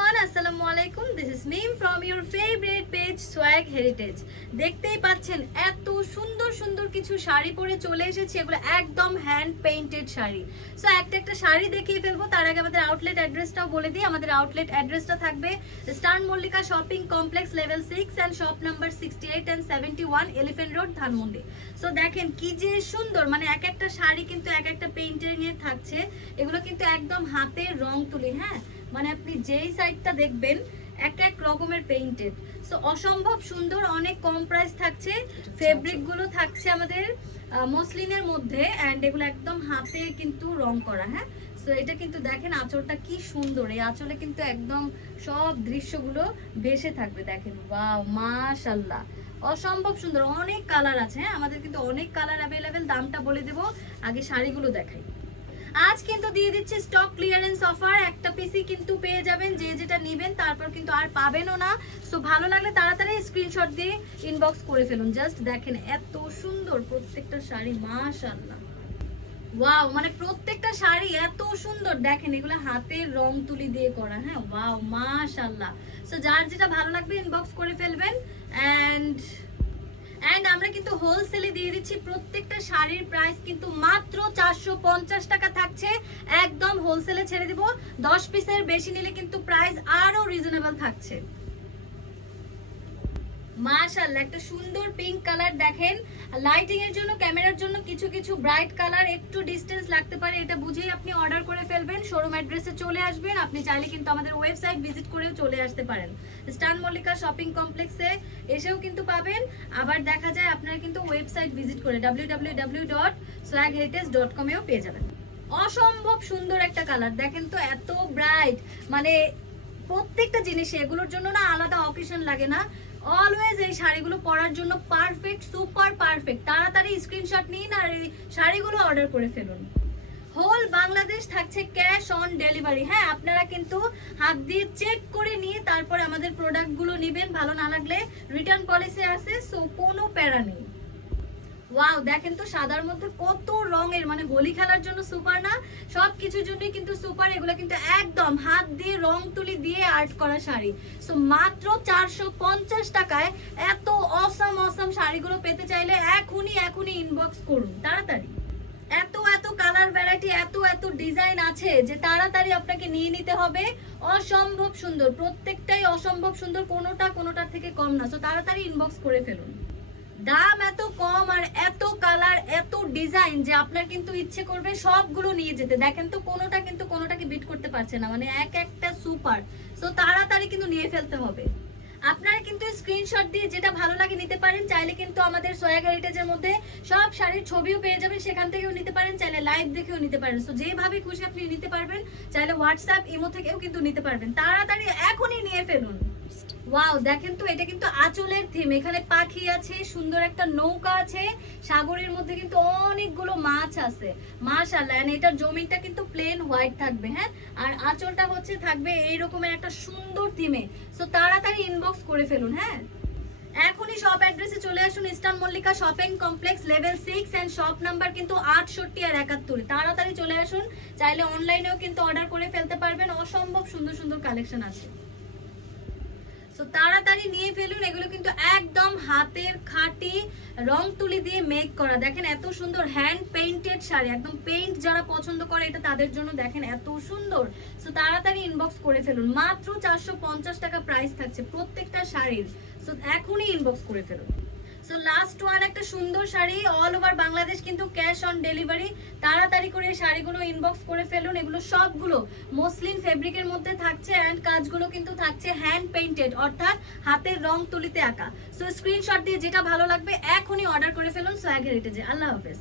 everyone, assalamu alaikum. This is Mim from your favorite page Swag Heritage. দেখতেই পাচ্ছেন এত সুন্দর সুন্দর কিছু শাড়ি পরে চলে এসেছি, এগুলো একদম হ্যান্ড পেইন্টেড শাড়ি। সো একটা শাড়ি দেখিয়ে ফেলবো, তার আগে আমাদের আউটলেট অ্যাড্রেসটাও বলে দিই। আমাদের আউটলেট অ্যাড্রেসটা থাকবে স্টান Mallika shopping complex level 6 and shop number 68 and 71 Elephant Road Dhanmondi. So দেখেন কি যে সুন্দর, মানে একটা শাড়ি কিন্তু একটা পেইন্টিং এর থাকছে। এগুলো কিন্তু একদম হাতের রং তুলি, হ্যাঁ, মানে আপনি যেই সাইডটা দেখবেন এক রকমের পেইন্টেড। সো অসম্ভব সুন্দর, অনেক কম প্রাইস থাকছে। ফেব্রিক গুলো থাকছে আমাদের মসলিনের মধ্যে, এন্ড এগুলো একদম হাতে কিন্তু রং করা। হ্যাঁ, সো এটা কিন্তু দেখেন আঁচলটা কি সুন্দর, এই আঁচলে কিন্তু একদম সব দৃশ্যগুলো ভেসে থাকবে। দেখেন ওয়াও, মাশাআল্লাহ, অসম্ভব সুন্দর। অনেক কালার আছে, হ্যাঁ, আমাদের কিন্তু অনেক কালার অ্যাভেলেবেল। দামটা বলে দেবো, আগে শাড়িগুলো দেখাই। আজ কিন্তু দিয়ে দিচ্ছি স্টক ক্লিয়ারেন্স অফার, একটা পিসি কিন্তু পেয়ে যাবেন, যে যেটা নেবেন তারপর কিন্তু আর পাবেনও না। সো ভালো লাগলে তাড়াতাড়ি স্ক্রিনশট দিয়ে ইনবক্স করে ফেলুন। জাস্ট দেখেন এত সুন্দর প্রত্যেকটা শাড়ি, মাশাআল্লাহ, ওয়াও, মানে প্রত্যেকটা শাড়ি এত সুন্দর। দেখেন এগুলো হাতের রং তুলি দিয়ে করা, হ্যাঁ, ওয়াও, মাশাআল্লাহ। সো যার যেটা ভালো লাগবে ইনবক্স করে ফেলবেন। এন্ড আমরা কিন্তু হোলসেলে দিয়ে দিচ্ছি। প্রত্যেকটা শাড়ির প্রাইস কিন্তু মাত্র 450 টাকা থাকছে, একদম হোলসেলে ছেড়ে দিব। 10 পিসের বেশি নিলে কিন্তু প্রাইস আরো রিজনেবল থাকছে। মাশাআল্লাহ, একটা সুন্দর পিঙ্ক কালার। দেখেন লাইটিং এর জন্য, ক্যামেরার জন্য কিছু কিছু ব্রাইট কালার, একটু ডিস্টেন্স লাগতে পারে, এটা বুঝেই আপনি অর্ডার করে ফেলবেন। শোরুম অ্যাড্রেসে চলে আসবেন। আপনি চাইলে কিন্তু আমাদের ওয়েবসাইট ভিজিট করেও চলে আসতে পারেন। স্টান মল্লিকা শপিং কমপ্লেক্সে এসেও কিন্তু পাবেন। আবার দেখা যায় আপনারা কিন্তু ওয়েবসাইট ভিজিট করে www.swagheritage.com এও পেয়ে যাবেন। অসম্ভব সুন্দর একটা কালার। দেখেন তো এত ব্রাইট, মানে প্রত্যেকটা জিনিসে এগুলোর জন্য না আলাদা অকেশন লাগে না। অলওয়েজ এই শাড়িগুলো পরার জন্য পারফেক্ট, সুপার পারফেক্ট। তাড়াতাড়ি স্ক্রিনশট নিন আর এই শাড়িগুলো অর্ডার করে ফেলুন। হোল বাংলাদেশ থাকছে ক্যাশ অন ডেলিভারি। হ্যাঁ, আপনারা কিন্তু হাত দিয়ে চেক করে নিয়ে তারপর আমাদের প্রোডাক্টগুলো নেবেন। ভালো না লাগলে রিটার্ন পলিসি আছে, সো কোনো প্যারা নেই। ওয়াও, দেখেন তো সাদার মধ্যে কত রঙের, মানে হোলি খেলার জন্য সুপার না, সব কিছুর জন্যই কিন্তু সুপার। এগুলো কিন্তু একদম হাত দিয়ে রং তুলি দিয়ে আর্ট করা শাড়ি। সো মাত্র 450 টাকায় এত অসাম অসাম শাড়িগুলো পেতে চাইলে এখনই ইনবক্স করুন তাড়াতাড়ি। এত কালার ভ্যারাইটি, এত ডিজাইন আছে যে তাড়াতাড়ি আপনাকে নিয়ে নিতে হবে। অসম্ভব সুন্দর, প্রত্যেকটাই অসম্ভব সুন্দর, কোনোটার থেকে কম না। সো তাড়াতাড়ি ইনবক্স করে ফেলুন। দাম এত কম আর এত কালার, এত ডিজাইন যে আপনার কিন্তু ইচ্ছে করবে সবগুলো নিয়ে যেতে। দেখেন তো কোনোটাকে বিট করতে পারছে না, মানে একটা সুপার। সো তাড়াতাড়ি কিন্তু নিয়ে ফেলতে হবে। আপনারা কিন্তু স্ক্রিনশট দিয়ে যেটা ভালো লাগে নিতে পারেন। চাইলে কিন্তু আমাদের সোয়াগ হেরিটেজের মধ্যে সব শাড়ির ছবিও পেয়ে যাবেন, সেখান থেকেও নিতে পারেন, চাইলে লাইভ দেখেও নিতে পারেন। সো যেভাবে খুশি আপনি নিতে পারবেন, চাইলে হোয়াটসঅ্যাপ ইমো থেকেও কিন্তু নিতে পারবেন। তাড়াতাড়ি এখনই নিয়ে ফেলুন। ওয়াও, দেখেন তো এটা কিন্তু আঁচলের থিম। এখানে পাখি আছে, সুন্দর একটা নৌকা আছে, সাগরের মধ্যে কিন্তু অনেকগুলো মাছ আছে, মাশাআল্লাহ। এন্ড এটার জমিটা কিন্তু প্লেন হোয়াইট থাকবে, হ্যাঁ, আর আঁচলটা হচ্ছে থাকবে এই রকমের একটা সুন্দর থিমে। সো তাড়াতাড়ি ইনবক্স করে ফেলুন। হ্যাঁ, এখনই শপ অ্যাড্রেসে চলে আসুন, eastern Mallika shopping complex level 6 and shop number কিন্তু 68 আর 71। তাড়াতাড়ি চলে আসুন। চাইলে অনলাইনেও কিন্তু অর্ডার করে ফেলতে পারবেন। অসম্ভব সুন্দর সুন্দর কালেকশন আছে, তো তাড়াতাড়ি নিয়ে ফেলুন। এগুলো কিন্তু একদম হাতের খাঁটি রং তুলি দিয়ে মেক করা। দেখেন এত সুন্দর হ্যান্ড পেইন্টেড শাড়ি, একদম পেইন্ট যারা পছন্দ করে এটা তাদের জন্য। দেখেন এত সুন্দর। সো তাড়াতাড়ি ইনবক্স করে ফেলুন। মাত্র 450 টাকা প্রাইস থাকছে প্রত্যেকটা শাড়ির। সো এখনই ইনবক্স করে ফেলুন। সো লাস্ট ওয়ান, একটা সুন্দর শাড়ি, অল ওভার বাংলাদেশ কিন্তু ক্যাশ অন ডেলিভারি। তাড়াতাড়ি করে শাড়িগুলো ইনবক্স করে ফেলুন। এগুলো সবগুলো মসলিন ফেব্রিকের মধ্যে থাকছে, এন্ড কাজগুলো কিন্তু থাকছে হ্যান্ড পেইন্টেড, অর্থাৎ হাতের রং তুলিতে আঁকা। সো স্ক্রিনশট দিয়ে যেটা ভালো লাগবে এখনই অর্ডার করে ফেলুন সোয়াগ হেরিটেজে। আল্লাহ হাফেজ।